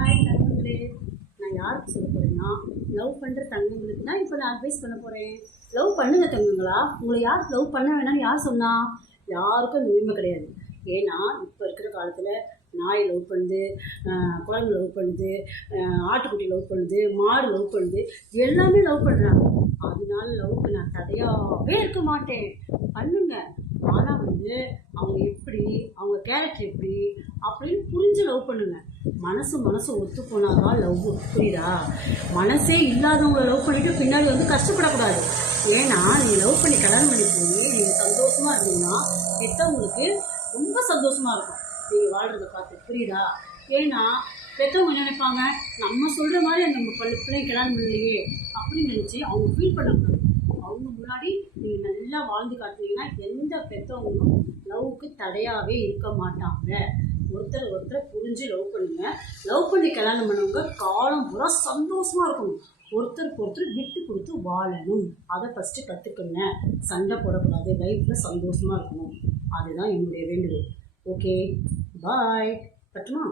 Hi தங்கங்களே, நான் யாருக்கு சொல்ல போகிறேன்னா, லவ் பண்ணுற தங்கங்களுக்கு தான் இப்போ நான் அட்வைஸ் பண்ண போகிறேன். லவ் பண்ணுங்க தங்கங்களா. உங்களை யார் லவ் பண்ண வேணாம்னு யார் சொன்னா? யாருக்கும் அந்த உரிமை கிடையாது. ஏன்னா இப்போ இருக்கிற காலத்தில் நாய் லவ் பண்ணுது, குழந்தை லவ் பண்ணுது, ஆட்டுக்குட்டி லவ் பண்ணுது, மாடு லவ் பண்ணுது, எல்லாமே லவ் பண்ணுறாங்க. அதனால லவ்க்கு நான் தடையாகவே இருக்க மாட்டேன். பண்ணுங்க. ஆனால் அவங்க எப்படி, அவங்க கேரக்டர் எப்படி அப்படின்னு புரிஞ்சு லவ் பண்ணுங்க. மனசு ஒத்து போனாதான் லவ். புரியுதா? மனசே இல்லாதவங்களை லவ் பண்ணிட்டு பின்னாடி கஷ்டப்படக்கூடாது. ஏன்னா நீ லவ் பண்ணி கல்யாணம் பண்ணி போய் நீங்கள் சந்தோஷமா இருந்தீங்கன்னா பெற்றவங்களுக்கு ரொம்ப சந்தோஷமா இருக்கும் நீங்கள் வாழ்றதை பார்த்து. புரியுதா? ஏன்னா பெற்றவங்க என்ன நினைப்பாங்க, நம்ம சொல்கிற மாதிரி நம்ம பிள்ளைங்க கல்யாணம் பண்ணலையே அப்படின்னு நினச்சி அவங்க ஃபீல் பண்ணக்கூடாது. அவங்க முன்னாடி நீங்கள் நல்லா வாழ்ந்து காட்டினீங்கன்னா எந்த பெற்றவங்களும் லவ்வுக்கு தடையாகவே இருக்க மாட்டாங்க. ஒருத்தர் புரிஞ்சு லவ் பண்ணுங்க. லவ் பண்ணி கல்யாணம் பண்ணவங்க காலம் பூரா சந்தோஷமா இருக்கணும். ஒருத்தருக்கு விட்டு கொடுத்து வாழணும். அதை ஃபஸ்ட்டு கற்றுக்குங்க. சண்டை போடக்கூடாது. லைஃப்பில் சந்தோஷமா இருக்கணும். அதுதான் என்னுடைய வேண்டுகோள். ஓகே, பாய். கட்டுமா?